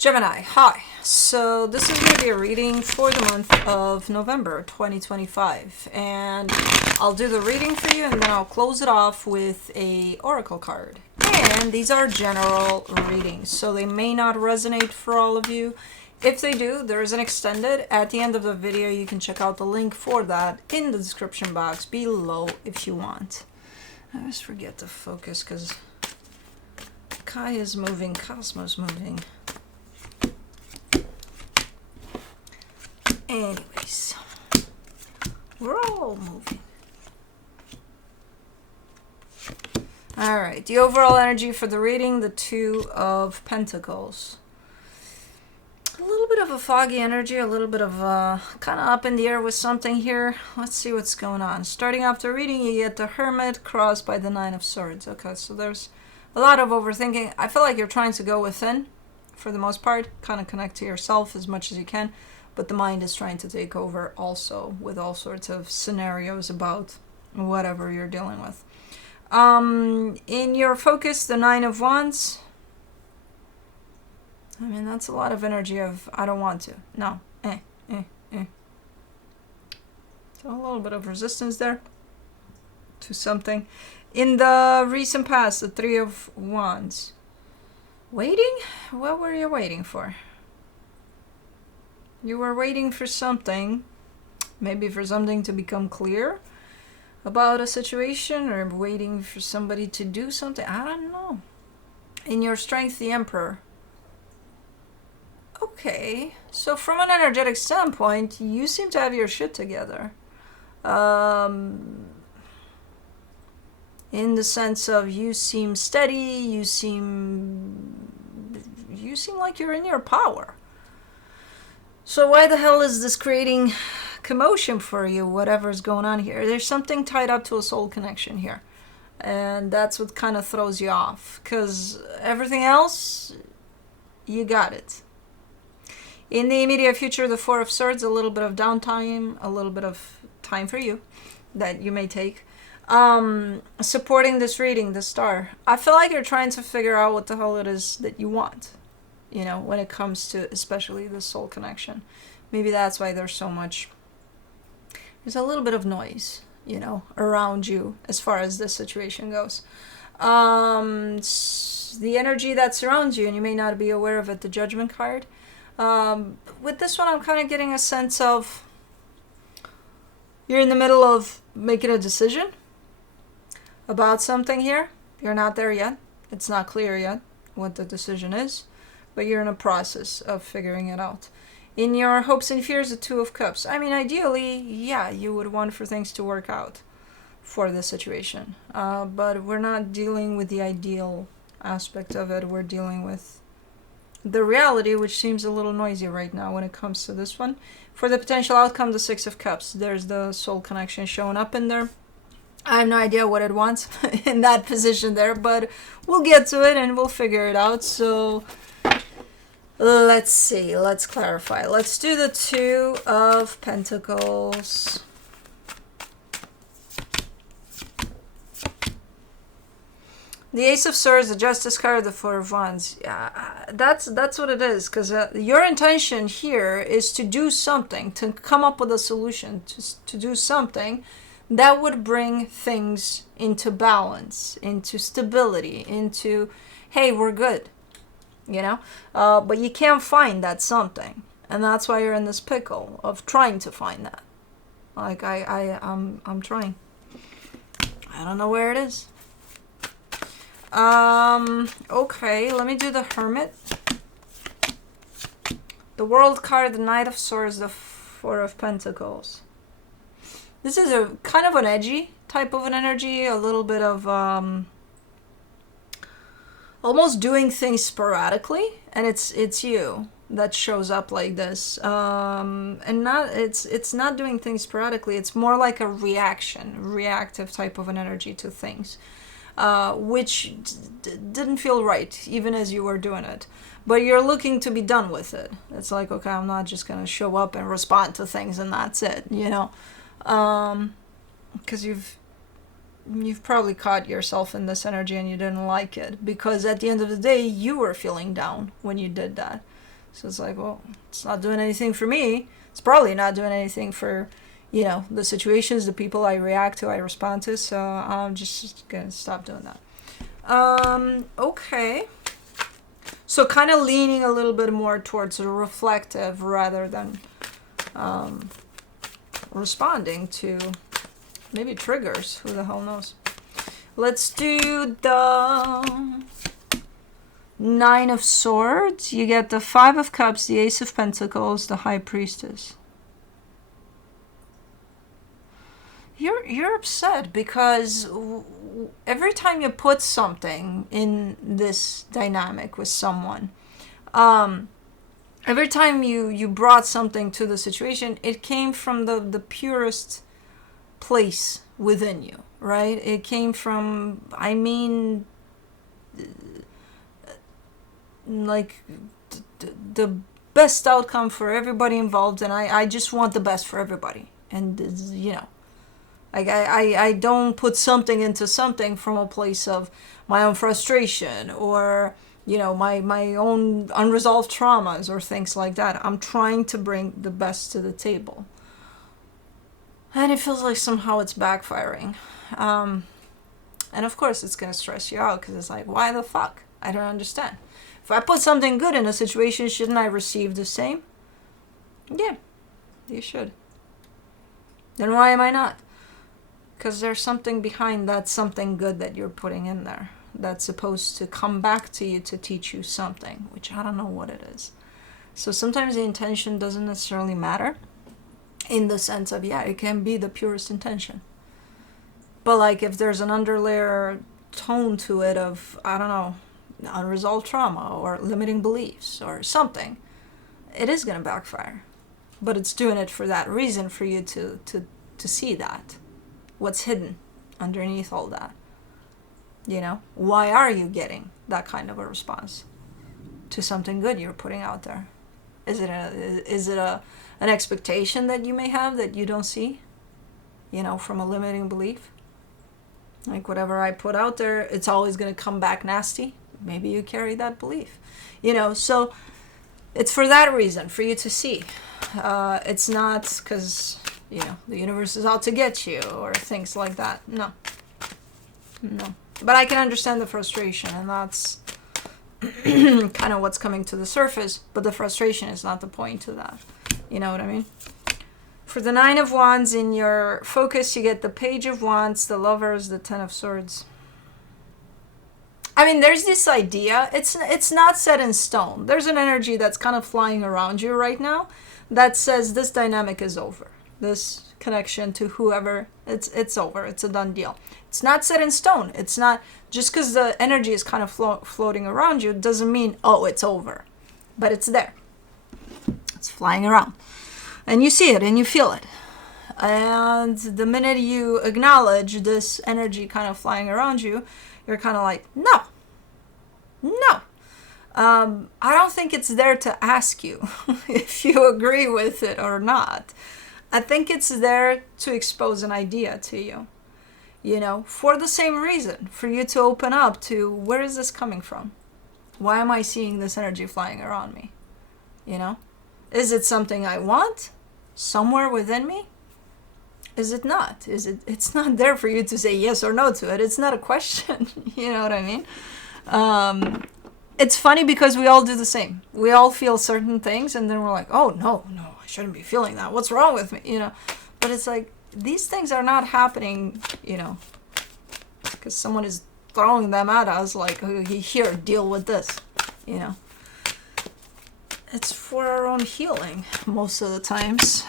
Gemini, hi. So this is going to be a reading for the month of November 2025. And I'll do the reading for you and then I'll close it off with a oracle card. And these are general readings, so they may not resonate for all of you. If they do, there is an extended. At the end of the video, you can check out the link for that in the description box below if you want. I always forget to focus because Kai is moving, Cosmo's moving. Anyways, we're all moving. All right, the overall energy for the reading, the Two of Pentacles. A little bit of a foggy energy, a little bit of kind of up in the air with something here. Let's see what's going on. Starting off the reading, you get the Hermit crossed by the Nine of Swords. Okay, so there's a lot of overthinking. I feel like you're trying to go within for the most part, kind of connect to yourself as much as you can. But the mind is trying to take over also with all sorts of scenarios about whatever you're dealing with. In your focus, the Nine of Wands. I mean, that's a lot of energy of, I don't want to. No. So a little bit of resistance there to something. In the recent past, the Three of Wands. Waiting? What were you waiting for? You were waiting for something, maybe for something to become clear about a situation, or waiting for somebody to do something. I don't know. In your strength, the Emperor. Okay, so from an energetic standpoint, you seem to have your shit together. In the sense of you seem steady, you seem like you're in your power. So why the hell is this creating commotion for you, whatever's going on here? There's something tied up to a soul connection here. And that's what kind of throws you off. Because everything else, you got it. In the immediate future, the Four of Swords, a little bit of downtime, a little bit of time for you that you may take. Supporting this reading, the Star. I feel like you're trying to figure out what the hell it is that you want. You know, when it comes to especially the soul connection. Maybe that's why there's so much, there's a little bit of noise, you know, around you as far as this situation goes. The energy that surrounds you, and you may not be aware of it, the Judgment card. With this one, I'm kind of getting a sense of you're in the middle of making a decision about something here. You're not there yet. It's not clear yet what the decision is. But you're in a process of figuring it out. In your hopes and fears, the Two of Cups. I mean, ideally, yeah, you would want for things to work out for the situation. But we're not dealing with the ideal aspect of it. We're dealing with the reality, which seems a little noisy right now when it comes to this one. For the potential outcome, the Six of Cups. There's the soul connection showing up in there. I have no idea what it wants in that position there, but we'll get to it and we'll figure it out. So let's see, let's clarify. Let's do the Two of Pentacles. The Ace of Swords, the Justice card, the Four of Wands. Yeah, that's what it is. Because your intention here is to do something, to come up with a solution, to do something that would bring things into balance, into stability, into, hey, we're good. You know, but you can't find that something, and that's why you're in this pickle of trying to find that. Like I'm trying. I don't know where it is. Okay, let me do the Hermit, the World card, the Knight of Swords, the Four of Pentacles. This is a kind of an edgy type of an energy, a little bit of almost doing things sporadically, and it's you that shows up like this, and not it's not doing things sporadically. It's more like a reactive type of an energy to things, which didn't feel right even as you were doing it. But you're looking to be done with it. It's like, okay, I'm not just gonna show up and respond to things and that's it, you know, because you've probably caught yourself in this energy and you didn't like it, because at the end of the day you were feeling down when you did that. So it's like, well, it's not doing anything for me. It's probably not doing anything for, the situations, the people I react to, I respond to. So I'm just gonna stop doing that. Okay. So kind of leaning a little bit more towards a reflective rather than responding to maybe triggers. Who the hell knows? Let's do the Nine of Swords. You get the Five of Cups, the Ace of Pentacles, the High Priestess. You're upset because every time you put something in this dynamic with someone, every time you brought something to the situation, it came from the purest place within you, right? It came from, like the best outcome for everybody involved, and I just want the best for everybody. And like I don't put something into something from a place of my own frustration or my own unresolved traumas or things like that. I'm trying to bring the best to the table, and it feels like somehow it's backfiring. And of course it's gonna stress you out because it's like, why the fuck? I don't understand. If I put something good in a situation, shouldn't I receive the same? Yeah, you should. Then why am I not? Because there's something behind that something good that you're putting in there that's supposed to come back to you to teach you something, which I don't know what it is. So sometimes the intention doesn't necessarily matter in the sense of, it can be the purest intention. But like if there's an underlayer tone to it of, I don't know, unresolved trauma or limiting beliefs or something, it is going to backfire. But it's doing it for that reason, for you to see that. What's hidden underneath all that? Why are you getting that kind of a response to something good you're putting out there? Is it an expectation that you may have that you don't see? From a limiting belief? Like whatever I put out there, it's always going to come back nasty. Maybe you carry that belief. So it's for that reason, for you to see. It's not because the universe is out to get you or things like that. No. But I can understand the frustration, and that's kind of what's coming to the surface, but the frustration is not the point to that. You know what I mean? For the Nine of Wands, in your focus, you get the Page of Wands, the Lovers, the Ten of Swords. There's this idea, it's not set in stone. There's an energy that's kind of flying around you right now that says this dynamic is over. This connection to whoever, it's over. It's a done deal. It's not set in stone. It's not, just because the energy is kind of floating around you doesn't mean, it's over. But it's there. It's flying around. And you see it and you feel it. And the minute you acknowledge this energy kind of flying around you, you're kind of like, no. I don't think it's there to ask you if you agree with it or not. I think it's there to expose an idea to you, for the same reason, for you to open up to, where is this coming from? Why am I seeing this energy flying around me? Is it something I want somewhere within me? Is it not? It's not there for you to say yes or no to it. It's not a question. You know what I mean? It's funny because we all do the same. We all feel certain things and then we're like, oh, no, I shouldn't be feeling that. What's wrong with me? But it's like, these things are not happening, because someone is throwing them at us like, here, deal with this, It's for our own healing most of the times,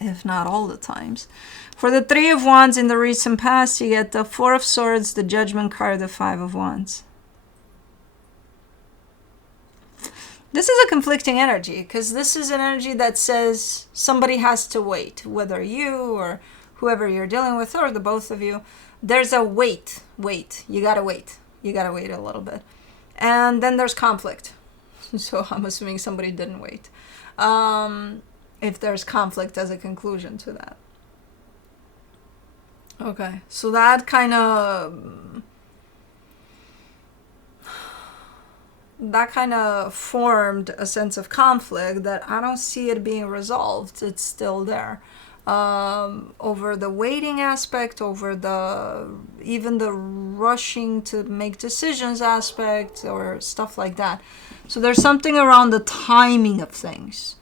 if not all the times. For the Three of Wands in the recent past, you get the Four of Swords, the Judgment card, the Five of Wands. This is a conflicting energy, because this is an energy that says somebody has to wait, whether you or whoever you're dealing with, or the both of you. There's a wait. You gotta wait. You gotta wait a little bit. And then there's conflict. So I'm assuming somebody didn't wait. If there's conflict as a conclusion to that. Okay, so that kind of that kind of formed a sense of conflict that I don't see it being resolved. It's still there. Over the waiting aspect, over the even the rushing to make decisions aspect, or stuff like that. So there's something around the timing of things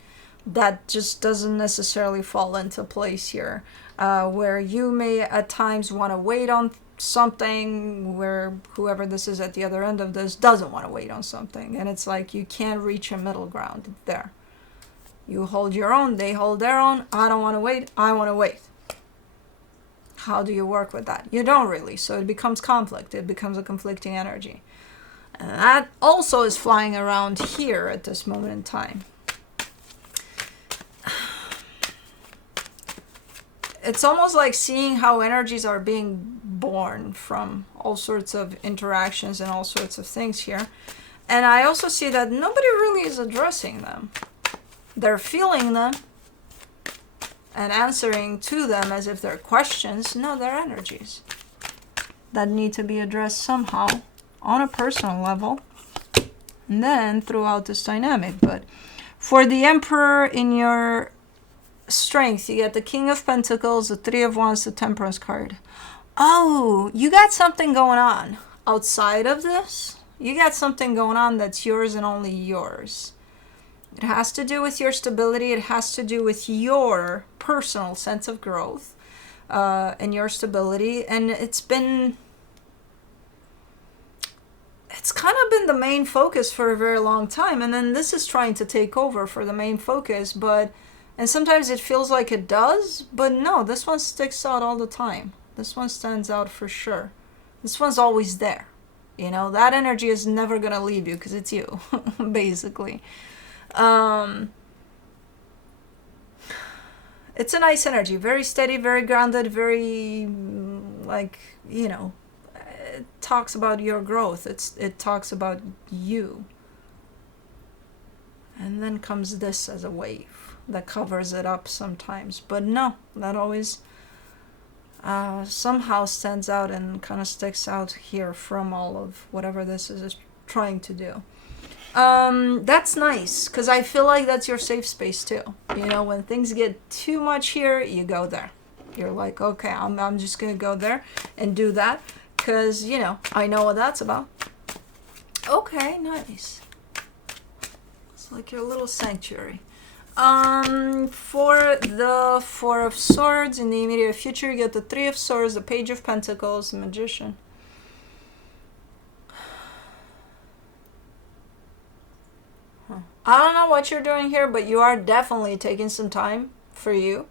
that just doesn't necessarily fall into place here, where you may at times want to wait on something, where whoever this is at the other end of this doesn't want to wait on something, and it's like you can't reach a middle ground there. You hold your own, they hold their own. I don't want to wait, I want to wait. How do you work with that? You don't really, so it becomes conflict. It becomes a conflicting energy. And that also is flying around here at this moment in time. It's almost like seeing how energies are being born from all sorts of interactions and all sorts of things here. And I also see that nobody really is addressing them. They're feeling them and answering to them as if they're questions. No, they're energies that need to be addressed somehow on a personal level and then throughout this dynamic. But for the Emperor, in your strength, you get the King of Pentacles, the Three of Wands, the Temperance card. Oh, you got something going on outside of this. You got something going on that's yours and only yours. It has to do with your stability. It has to do with your personal sense of growth and your stability. And it's kind of been the main focus for a very long time. And then this is trying to take over for the main focus. And sometimes it feels like it does. But no, this one sticks out all the time. This one stands out for sure. This one's always there. You know, that energy is never going to leave you because it's you, basically. It's a nice energy, very steady, very grounded, very like, you know, it talks about your growth. It talks about you. And then comes this as a wave that covers it up sometimes. But no, that always somehow stands out and kind of sticks out here from all of whatever this is trying to do. That's nice, because I feel like that's your safe space too. You know, when things get too much here, you go there. You're like, okay, I'm just gonna go there and do that, because, you know, I know what that's about. Okay, nice. It's like your little sanctuary. For the Four of Swords, in the immediate future, you get the Three of Swords, the Page of Pentacles, the Magician. I don't know what you're doing here, but you are definitely taking some time for you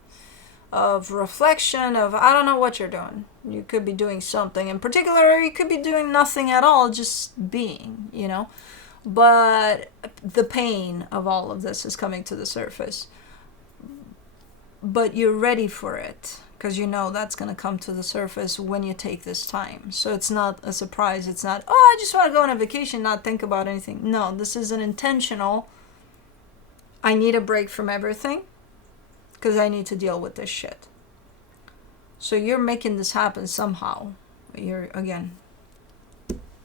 of reflection, of I don't know what you're doing. You could be doing something in particular, or you could be doing nothing at all, just being, you know. But the pain of all of this is coming to the surface. But you're ready for it, because you know that's going to come to the surface when you take this time. So it's not a surprise. It's not, oh, I just want to go on a vacation, not think about anything. No, this is an intentional, I need a break from everything because I need to deal with this shit. So you're making this happen somehow. You're, again,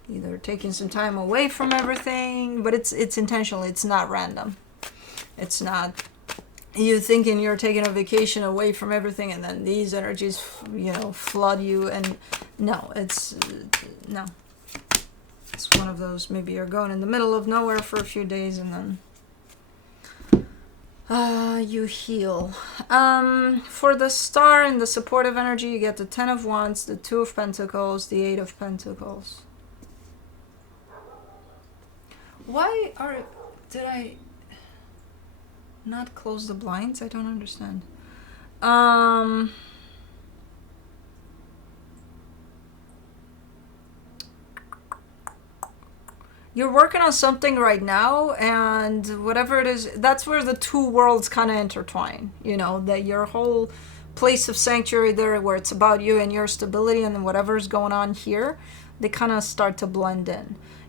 either taking some time away from everything, but it's intentional. It's not random. It's not you thinking you're taking a vacation away from everything and then these energies, you know, flood you. And no, it's one of those, maybe you're going in the middle of nowhere for a few days and then you heal. For the Star and the supportive energy, you get the Ten of Wands, the Two of Pentacles, the Eight of Pentacles. Did I not close the blinds? I don't understand. You're working on something right now, and whatever it is, that's where the two worlds kind of intertwine. You know, that your whole place of sanctuary there, where it's about you and your stability, and then whatever's going on here, they kind of start to blend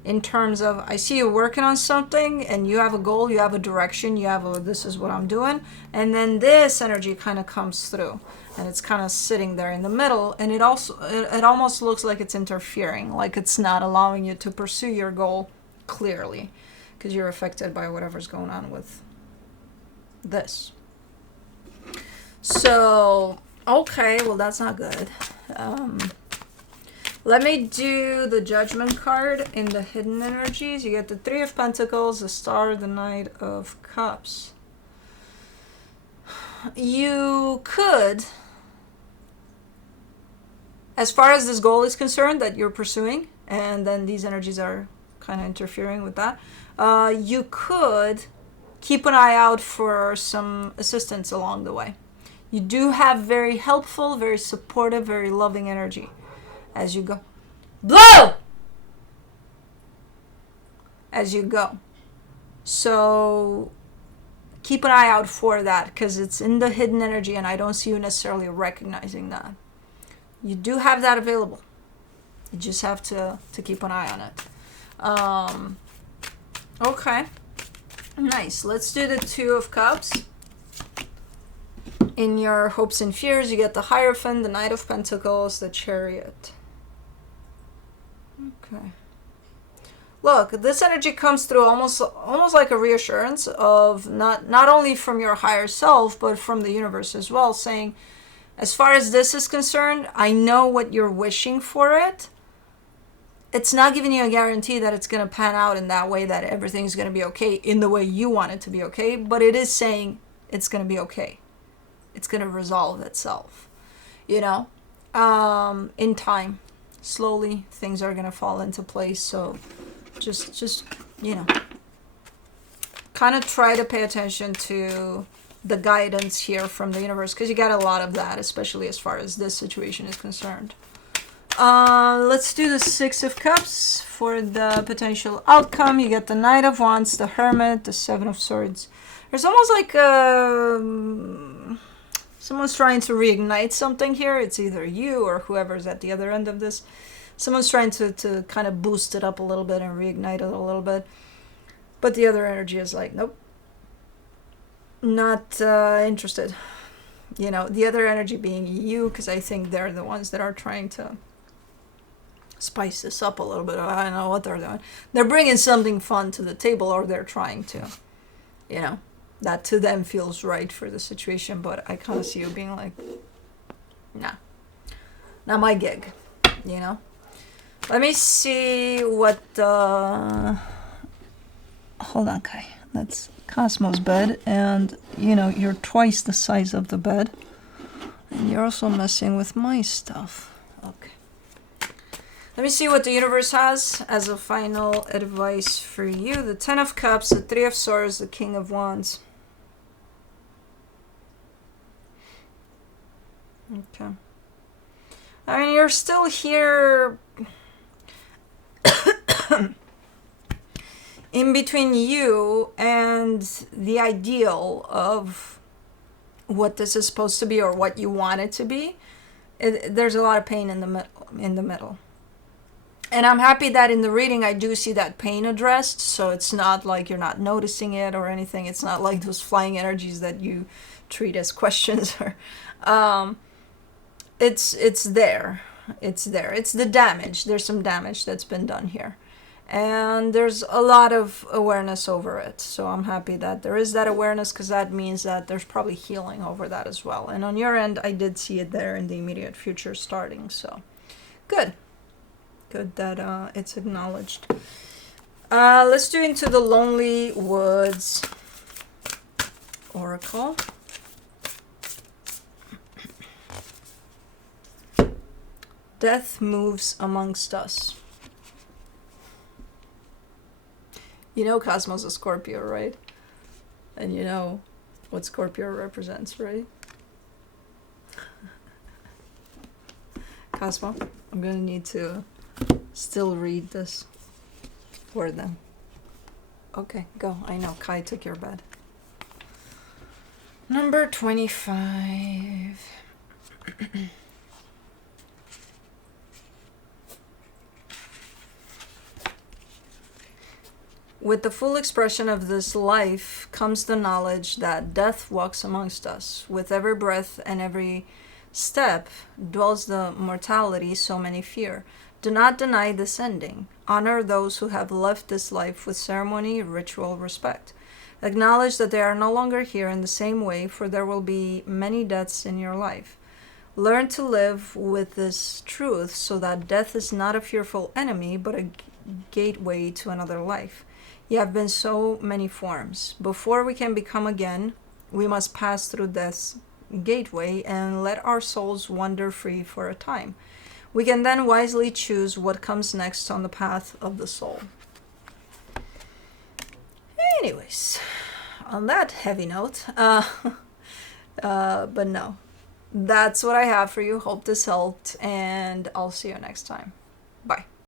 in terms of, I see you working on something and you have a goal, you have a direction, you have a, this is what I'm doing, and then this energy kind of comes through and it's kind of sitting there in the middle, and it almost looks like it's interfering, like it's not allowing you to pursue your goal clearly, because you're affected by whatever's going on with this. So, okay, well, that's not good. Let me do the Judgment card in the hidden energies. You get the Three of Pentacles, the Star, the Knight of Cups. You could, as far as this goal is concerned that you're pursuing, and then these energies are kind of interfering with that, you could keep an eye out for some assistance along the way. You do have very helpful, very supportive, very loving energy as you go. Blow! As you go. So keep an eye out for that, because it's in the hidden energy and I don't see you necessarily recognizing that. You do have that available. You just have to keep an eye on it. Okay. Nice. Let's do the Two of Cups. In your hopes and fears, you get the Hierophant, the Knight of Pentacles, the Chariot. Okay. Look, this energy comes through almost like a reassurance of not only from your higher self, but from the universe as well, saying, as far as this is concerned, I know what you're wishing for it. It's not giving you a guarantee that it's going to pan out in that way, that everything's going to be okay in the way you want it to be okay, but it is saying it's going to be okay. It's going to resolve itself, you know, in time. Slowly, things are going to fall into place. So just, you know, kind of try to pay attention to the guidance here from the universe, because you got a lot of that, especially as far as this situation is concerned. Let's do the Six of Cups for the potential outcome. You get the Knight of Wands, the Hermit, the Seven of Swords. There's almost like someone's trying to reignite something here. It's either you or whoever's at the other end of this. Someone's trying to kind of boost it up a little bit and reignite it a little bit. But the other energy is like, nope. Not interested. You know, the other energy being you, because I think they're the ones that are trying to spice this up a little bit. I don't know what they're doing. They're bringing something fun to the table, or they're trying to, you know, that to them feels right for the situation. But I kind of see you being like, nah, not my gig, you know. Let me see what hold on, Kai. That's Cosmo's bed, and you know, you're twice the size of the bed, and you're also messing with my stuff. Okay. Let me see what the universe has as a final advice for you. The Ten of Cups, the Three of Swords, the King of Wands. Okay. I mean, you're still here in between you and the ideal of what this is supposed to be or what you want it to be. There's a lot of pain in the middle. And I'm happy that in the reading I do see that pain addressed, so it's not like you're not noticing it or anything. It's not like those flying energies that you treat as questions. Or, it's there. It's there. It's the damage. There's some damage that's been done here. And there's a lot of awareness over it. So I'm happy that there is that awareness, because that means that there's probably healing over that as well. And on your end, I did see it there in the immediate future starting. So good. Good that it's acknowledged. Let's do Into the Lonely Woods Oracle. Death moves amongst us. You know Cosmo's a Scorpio, right? And you know what Scorpio represents, right? Cosmo, I'm going to need to still read this for them. Okay, go. I know Kai took your bed. Number 25. With the full expression of this life comes the knowledge that death walks amongst us. With every breath and every step dwells the mortality so many fear. Do not deny this ending. Honor those who have left this life with ceremony, ritual, respect. Acknowledge that they are no longer here in the same way, for there will be many deaths in your life. Learn to live with this truth so that death is not a fearful enemy, but a gateway to another life. You have been so many forms. Before we can become again, we must pass through death's gateway and let our souls wander free for a time. We can then wisely choose what comes next on the path of the soul. Anyways, on that heavy note, but no, that's what I have for you. Hope this helped, and I'll see you next time.